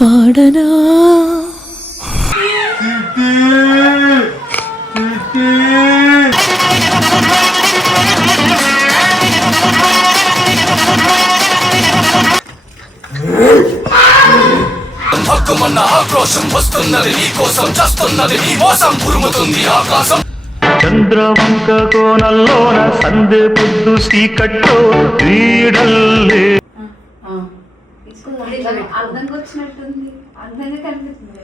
పాడనా హక్కుమన్న ఆక్రోశం వస్తున్నది నీ కోసం, చస్తున్నది నీ మోసం, ఉరుముతుంది ఆకాశం. చంద్రవంక కోనల్లోన సందే పొద్దు సీకట్టో వీడల్లే. అర్థంగా వచ్చినట్టుంది, అర్థంగా కనిపిస్తుంది.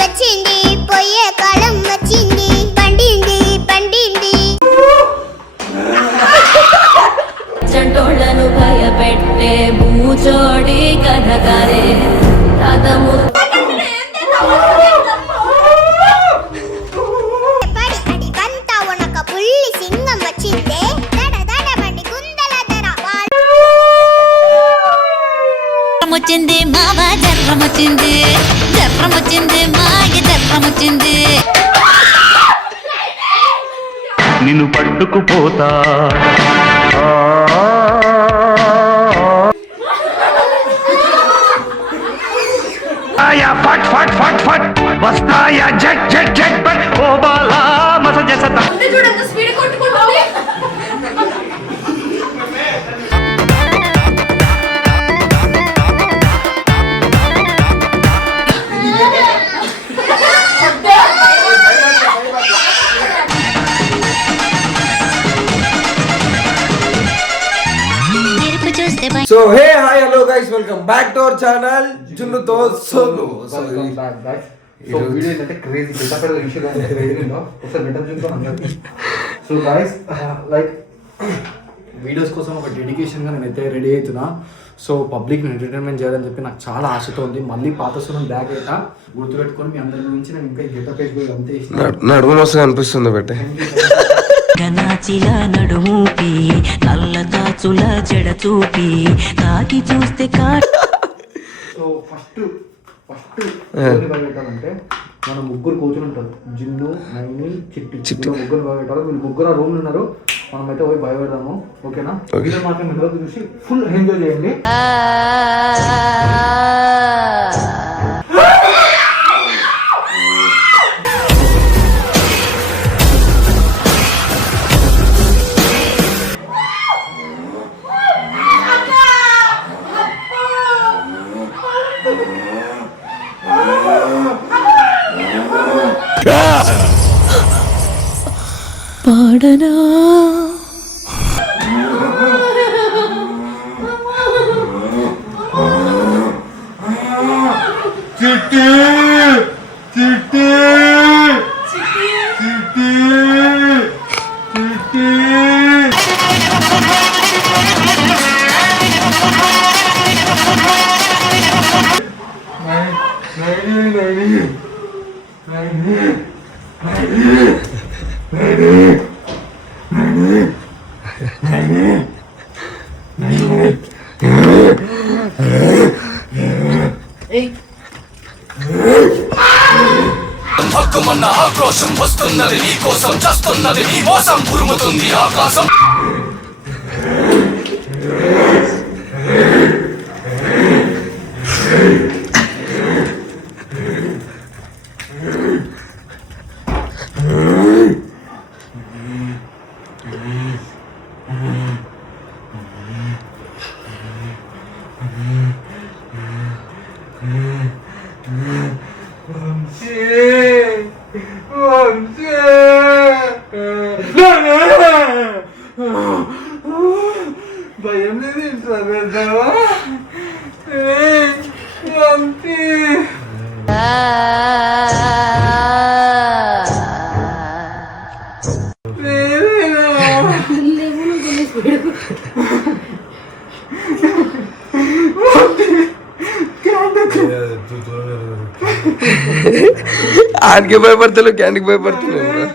వచ్చింది పోయే కాలం వచ్చింది, పండింది పండింది. చంటోళ్లను భయపెట్టే భూచోడి కథగారే రథము వచ్చింది మావ జర్రం వచ్చింది, జర్రం వచ్చింది మాయ జర్రం వచ్చింది. నిన్ను పట్టుకుపోతా ఫట్ ఫట్ ఫట్ ఫట్ వస్తాయా జట్ జట్ జట్ బట్ ఓ బాలా మసజ సత. చూడంత స్పీడ్ కొట్టుకుంటుంది. So hey hi hello guys, welcome back to our channel Junnu to Sonu. Welcome back guys. So video ఏంటంటే క్రేజీ బెటర్ విషయం రేడియోలో ఒకసారి బెటర్ చూద్దాం. సో గైస్ లైక్ వీడియోస్ కోసం ఒక డెడికేషన్గా నేనైతే రెడీ అవుతున్నా. సో పబ్లిక్ని ఎంటర్టైన్మెంట్ చేయాలని చెప్పి నాకు చాలా ఆశతో ఉంది. మళ్ళీ పాత సోనం బ్యాగ్ అయితే గుర్తుపెట్టుకొని మీ అందరి గురించి నేను ఇంకా గెటప్ వేసి అంతే నడుము మస్తు అనిపిస్తుంది బట్టే. గనాచిల నడుమూపి నల్ల తాచుల జడ చూపి తాకి చూస్తే సో ఫస్ట్ పెట్టాలంటే మన ముగ్గురు కూర్చుని ఉంటారు, జిన్ను నైని చిట్టి ముగ్గురు భయపెట్టాలి. వీళ్ళు ముగ్గురు రూమ్లు ఉన్నారు, మనం అయితే పోయి భయపెడదాము. ఓకేనా? వీళ్ళు మాత్రం ఇందులోకి చూసి ఫుల్ ఎంజాయ్ చేయండి. పాడనా చిట్టి చిట్టి చిట్టి చిట్టి హక్కుమన్న ఆక్రోశం వస్తున్నది నీ కోసం, చస్తున్నది నీ మోసం, ఉరుముతుంది ఆకాశం. భయం లేదు ఆడికి భయపడతలు క్యాండికి భయపడుతున్నాను.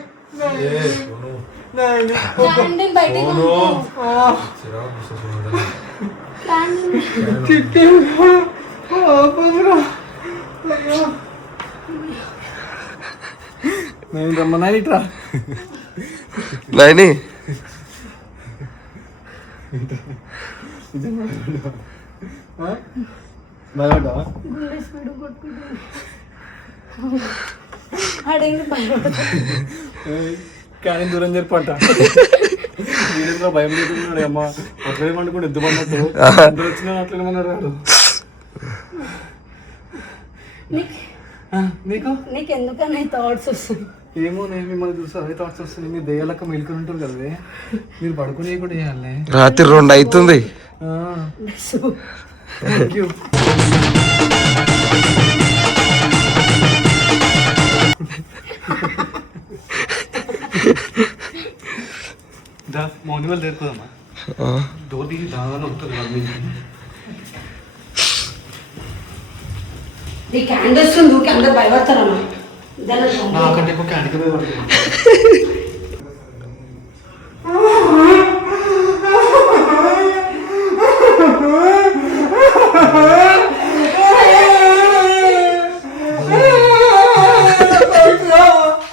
నేను రమ్మన్నా ఇట్రా నైని భయపడ్డా కానీ దూరం జరిపంట వీరేంద్ర భయం లేకున్నాడు అమ్మ అట్లే పండుకుంటే ఎద్దు పడినట్టు అందరు వచ్చిన అట్లనే మన్నాడు వాడు నీకు నీకెందుకన్నా థాట్స్ వస్తాయి? ఏమో నేను మిమ్మల్ని చూసి అదే థాట్స్ వస్తుంది. మీరు దయ్యాలక్క మెలుకుని ఉంటారు కదా, మీరు పడుకునే కూడా చేయాలి. రాత్రి 2 అవుతుంది. Thank you. మౌని వాళ్ళు తెరుకుదమ్మా డోర్ దిగి దాని వస్తుంది నీ క్యాండిల్స్ నువ్వు అందరు భయపడతారమ్మా. నాకంటే ఎక్కువ క్యాండికి పోయి పడుతుంది.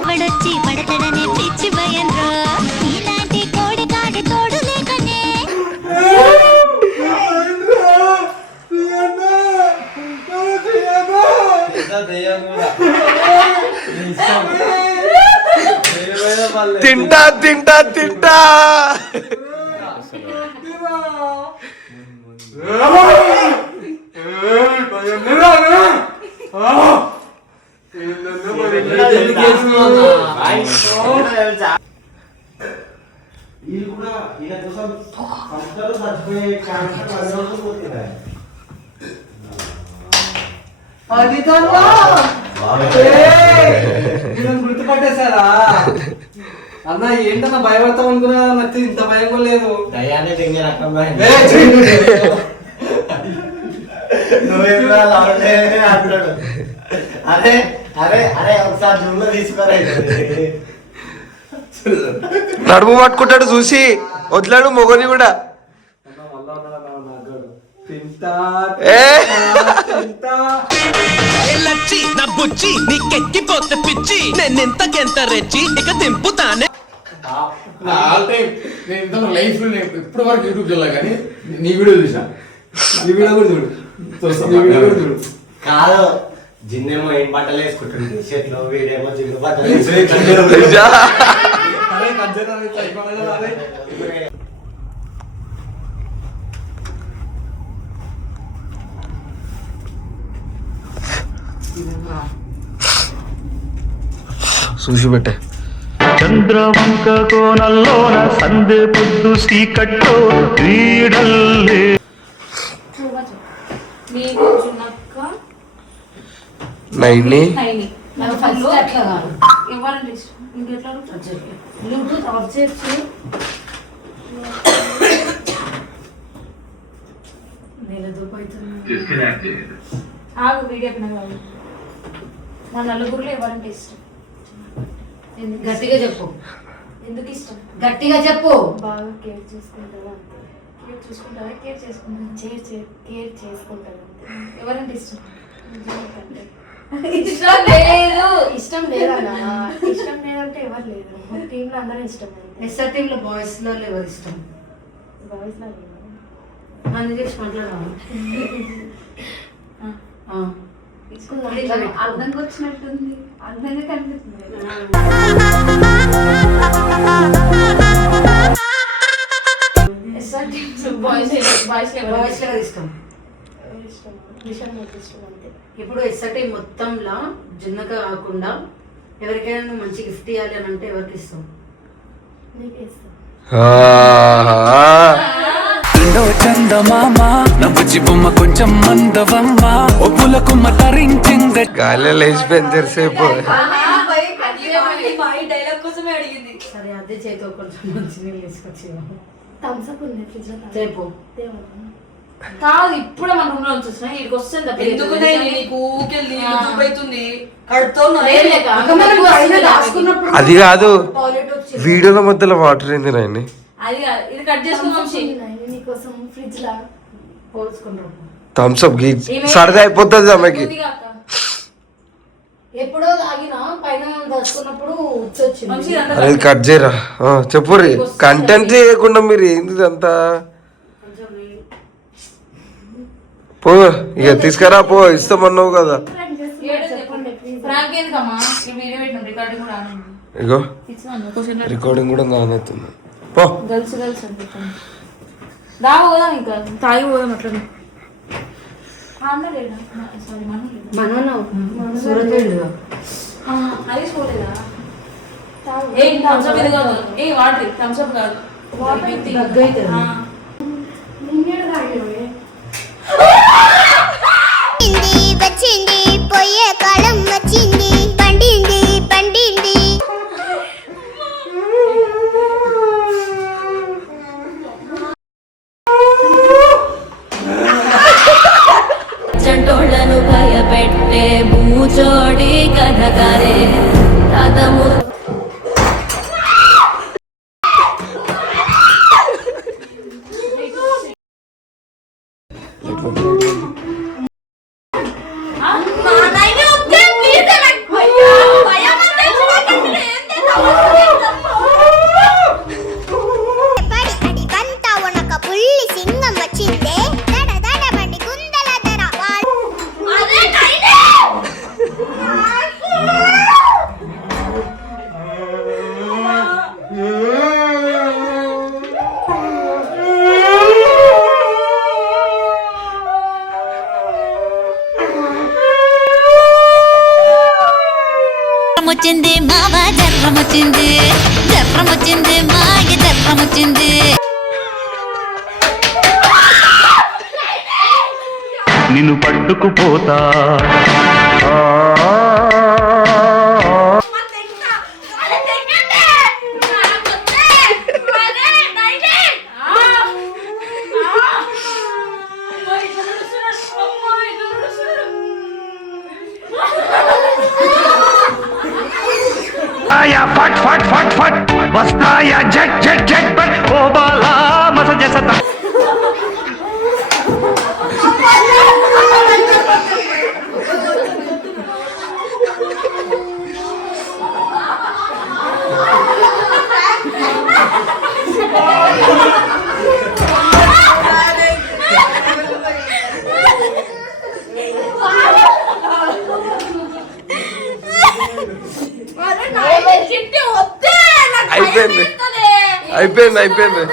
పడొచ్చి పడతడనే పిచ్చి భయం రా ఇలాంటి కోడి కాడి తోడు లేకనే తింటా తింటా తింటా గుర్తుపట్టేశారా అన్న? ఏంటన్నా భయపడతాం అనుకున్నా, నాకు ఇంత భయం కూడా లేదు. అరే అరే అరే ఒకసారి జూమ్ లో తీసుకోరా. నడుము పట్టుకుంటాడు చూసి వదిలాడు మొగని కూడా. లచ్చి నా బుచ్చి నీకెక్కిపోతే పిచ్చి నేనెంతకెంత రెచ్చి ఇక దింపుతానే. నేను ఇంత లైఫ్ లో ఇప్పటి వరకు యూట్యూబ్ చూడలే, కానీ నీ వీడియో చూసా. నీ వీడియో కూడా చూడు, చూడు. కాదు జిన్నేమో ఏం బట్టలు వేసుకుంటుంది షర్ట్లు, వీడేమో జిన్ను బట్టలు చూసి పెట్టే. చంద్రవంక కోనల్లోన సందే పొద్దు సీకట్టో వీడల్లే. మీకు చున్నక్క నైని ఫస్ట్ అట్లా కాదు, ఎవరంటే ఇష్టం? ఇంకెట్లా బ్లూటూత్ ఆఫ్ చేసి ఆగు వీడియో కాదు. మా నలుగురిలో ఎవరంటే ఇష్టం? గట్టిగా చెప్పు. ఎందుకు ఇష్టం? గట్టిగా చెప్పు. బాగా కేర్ చూసుకుంటారా? కేర్ చూసుకుంటారా? కేర్ చేసుకుంటారా? కేర్ చేసుకుంటారా? ఎవరంటే ఇష్టం? ఇష్టం లేదు. ఇష్టం లేదన్నా. ఇష్టం లేదంటే ఎవరు లేదు. టీంలో అందరూ ఇష్టం. ఎస్ఆర్ టీమ్ లో బాయ్స్ లో ఎవరు ఇష్టం? బాయ్స్ లో నన్ను చేసి మాట్లాడాలి. అందంగా వచ్చినట్టుంది, అందంగా కనిపిస్తుంది. బాయ్స్ బాయ్స్ లో ఎవరు ఇష్టం? ఇష్టం అంతే. ఇప్పుడు ఎస్ఆర్ టీమ్ మొత్తంలో జున్నగా కాకుండా ఎవరికైనా నువ్వు మంచి గిఫ్ట్ ఇవ్వాలి అని అంటే ఎవరికి ఇస్తావు? నీకే ఇస్తాం. రెండో చందమామ నవ్వుచి బొమ్మ కొంచెం మందవమ్మ ఒప్పులకు తరించింది. గాలి లేచిపోయింది తెరిసేపు. డైలాగ్ కోసమే అడిగింది. సరే అదే చేతితో కొంచెం మంచి నీళ్ళు తీసుకొచ్చి థమ్స్ అప్ ఉంది ఫ్రిడ్జ్ లో. చెప్పు. కాదు ఇప్పుడే మన రూమ్ లో వచ్చేసిన ఇక్కడికి వస్తుంది. ఎందుకు అది కాదు, వీడియోల మధ్యలో వాటర్ ఏంది నాయని? అది కాదు, ఇది కట్ చేసుకుందాం. నీకోసం ఫ్రిడ్జ్ లా పోల్చుకుంటాం. థమ్స్ అప్ గీ సరదా అయిపోతుంది అమ్మకి. ఎప్పుడో తాగినా పైన దసుకున్నప్పుడు వచ్చింది. అది కట్ చేయరా చెప్పుర్రి కంటెంట్ చేయకుండా మీరు ఏంది ఇదంతా పో ఇక తీసుకురా పో ఇస్తామన్నావు కదా ఇగో రికార్డింగ్ కూడా కానవుతుంది పో ఇంకా తాగి పోదాం అట్లా వచ్చింది పోయే కాలం వచ్చింది పండింది పండింది చంటోళ్లను భయపెట్టే భూచోడి కథగారే తాతము అడిగంతా ఉనక పుల్లి సింగం వచ్చిందే దడ దడ బండి గుందల దర వచ్చింది మావ జర్రం వచ్చింది జర్రం వచ్చింది మాయ జర్రం వచ్చింది నిన్ను పట్టుకుపోతా फट फट फट फट बसता या झट झट झटपट ओ बाला मसा जैसा था అయిపోయింది అయిపోయింది అయిపోయింది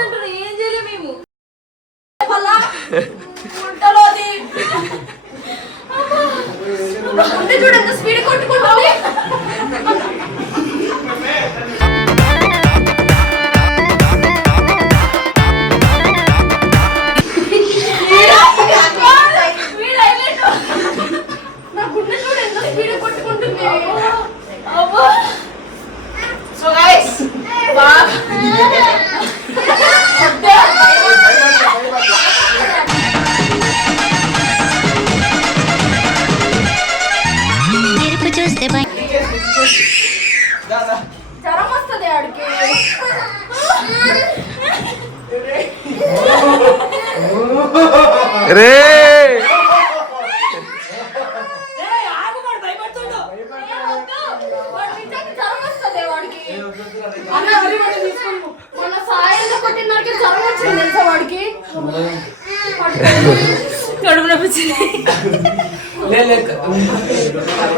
చూడండి స్పీడ్ కొట్టుకుంటుంది. సో గైస్ మెరుపు చూస్తే జ్వరం వస్తుంది ఆడికి. రే మొన్న సాయంత్రం కొట్టినకి జ్వరం వచ్చింది తెలుసా వాడికి. కడుపు నొప్పి వచ్చింది.